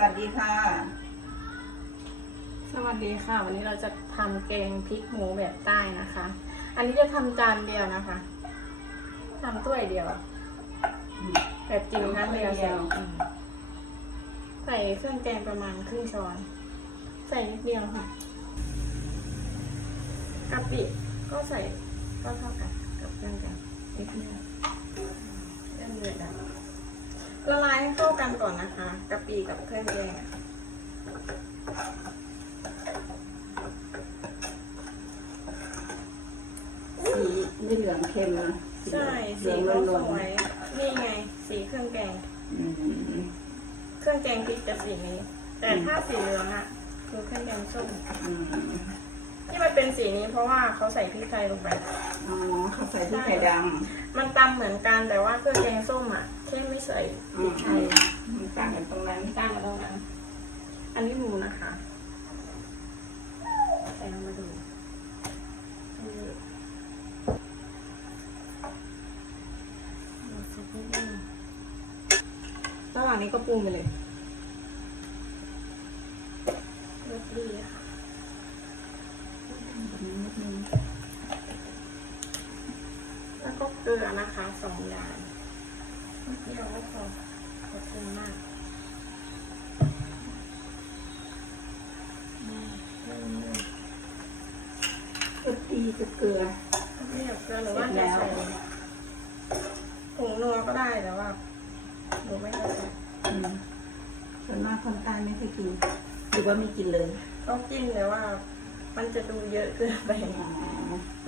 วัสดีค่ะ สวัสดีค่ะ วันนี้เราจะทำแกงพริกหมูแบบใต้นะคะ อันนี้จะทำจานเดียวนะคะทำถ้วยเดียวแบบกินครั้งเดียวเสร็จอืมใส่เครื่องแกงประมาณครึ่งช้อน ใส่นิดเดียวค่ะกะปิก็ใส่ก็เท่ากันกับเครื่องแกงนิดเดียวเริ่มเดือดแล้ว ละลายให้เข้ากันก่อนนะคะกะปิกับเครื่องแกงอะสีไม่เหลืองเข้มนะใช่เหสีลืองเขาล้วนสวยนี่ไง สีเครื่องแกงๆอืมเครื่องแกงพริกจะสีนี้ แต่ถ้าสีเหลืองอะ คือเครื่องแกงส้มอืม ที่มันเป็นสีนี้เพราะว่าเขาใส่พริกไทยลงไป อ๋อเขาใส่ที่ไข่ดมันตำเหมือนกันแต่ว่าเครื่องแกงส้มอะแค่ไม่ใส่ำพอืริมกไทยมันต่างกันตรงนั้นต่างกันตรงนั้นอันนี้หมูนะคะใส่ลงมาดูนี่เอาสักนิดนึงระหว่างนี้ก็ปรุงไปเลยเลื อกดีค่ะแล้วก็เกลือนะคะสองอย่างนิดเดียวก็พอขอบคุณมากอืมอืมก็ตีกับเกลือไม่อยากเกลือหรือว่าเสร็จะจแล้วใส่ผงนัวก็ได้แต่ว่าหนูไม่ค่อยใส่อืมส่วนมากคนใต้ไม่เคยกินหรือว่าไม่กินเลย ก็กินแต่ว่า มันจะดูเยอะเกินไปอ๋อ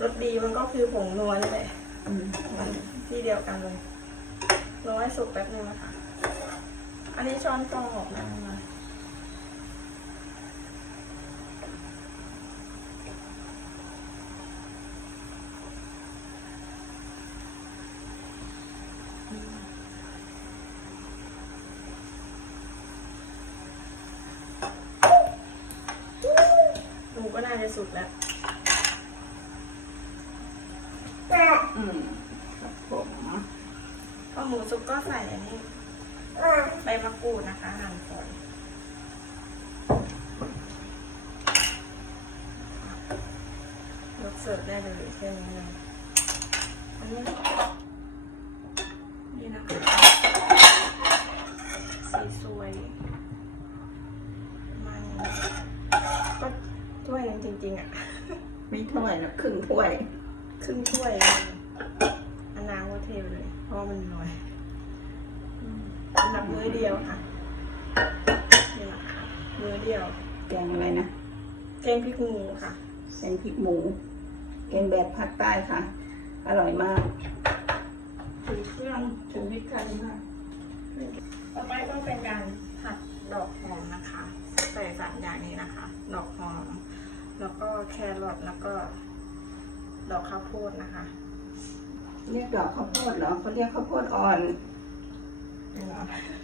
รสดีมันก็คือผงนัวนี่แหละอืมมันที่เดียวกันเลยรอให้สุกแป๊บนึงนะคะ อันนี้ช้อนฟองออกมา ก็น่าจะสุกแล้ว อืมครับผมพอหมูสุกก็ใส่อันนี้ใบมะกรูดนะคะหั่นฝอยยกเสิร์ฟได้เลยแค่นี้เลยอันนี้นี่นะคะสีสวยประมาณนี้ก็ถ้วยหนึงจ ริง ๆ อะ ไม่ถ้วยนะครึ่งถ้วย ครึ่งถ้วยเลยอันน้ำก็เทไปเลย เพราะว่ามันน้อยอืมสำหรับมื้อเดียวค่ะนี่แหละค่ะมื้อเดียว แกงอะไรนะ แกงพริกหมูค่ะ แกงพริกหมู แกงแบบภาคใต้ค่ะ อร่อยมากถึงเครื่องถึงพริกไทยมากต่อไปก็เป็นการผัดดอกหอมนะคะ ใส่สามอย่างนี้นะคะ ดอกหอม แล้วก็แค รอทแล้วก็ ดอกข้าวโพดนะคะ เรียกดอกข้าวโพดเหรอเขาเรียกข้าวโพดอ่อน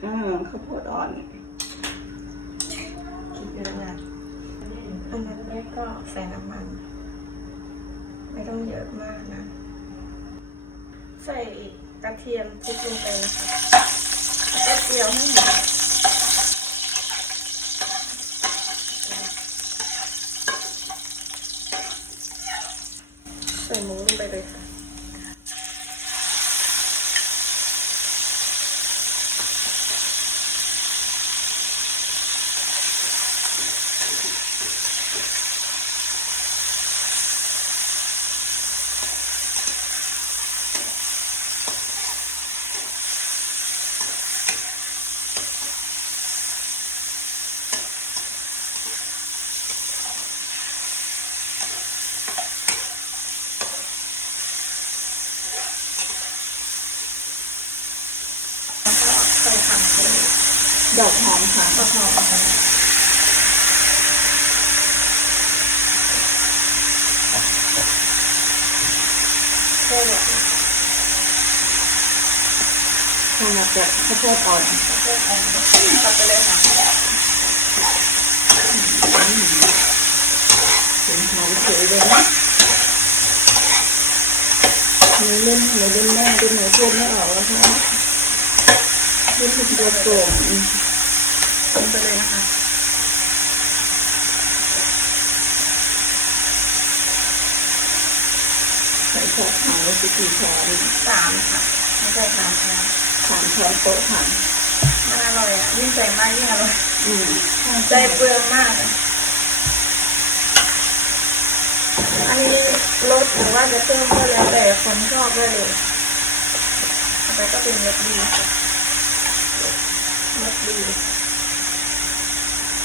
อืมข้าวโพดอ่อนคิดเยอะนะอันนั้นแม่ก็ใส่น้ำมัน ไม่ต้องเยอะมากนะ ใส่กระเทียมทุบลงไปนะคะแล้วก็เจียวให้หมด ใส่หมูลงไปเลยค่ะ แล้วก็ใส่ผักไปเลย ดอกหอมค่ะดอก็พอค่ะแค่แบบทำมาจากข้าวโพดอ่อนแค่อ่อนตัดไปเลยค่ะถึงหอมสวยเลยนะหนูเล่นหนูเล่นแม่ดูหนูพูดไม่ออกแล้วค่ะ ดูเป็นตัวโปร่งลงไปเลยนะคะใส่ขวดขาวสิบกี่ช้อนสามค่ะไม่ใช่สามช้อนสามช้อนโต๊ะค่ะมันอร่อยอะยิ่งใส่มากยิ่งอร่อยอืมใจเปลืองมากอะอันนี้ลดหรือว่าจะเพิ่มก็แล้วแต่คนชอบได้เลยต่อไปก็เป็นเม็ดดีเม็ดดี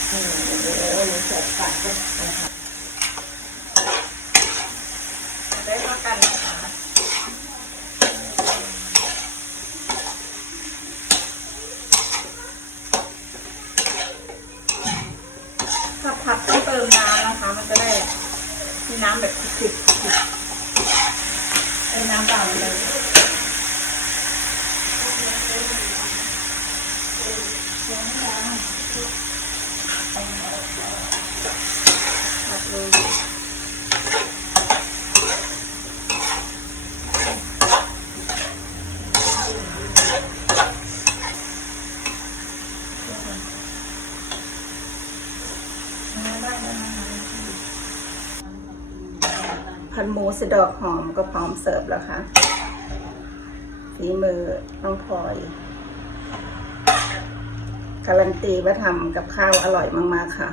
เออเดี๋ยวเราใส่ปากก็นะคะได้เท่ากันนะคะถ้าผัดต้องเติมน้ำนะคะ มันจะได้มีน้ำแบบผิดๆเป็นน้ำเปล่าเลย ผัดเลยพันหมูสะดอกหอมก็พร้อมเสิร์ฟแล้วค่ะฝีมือน้องพลอยการันตีว่าทำกับข้าวอร่อยมาก ๆ ค่ะ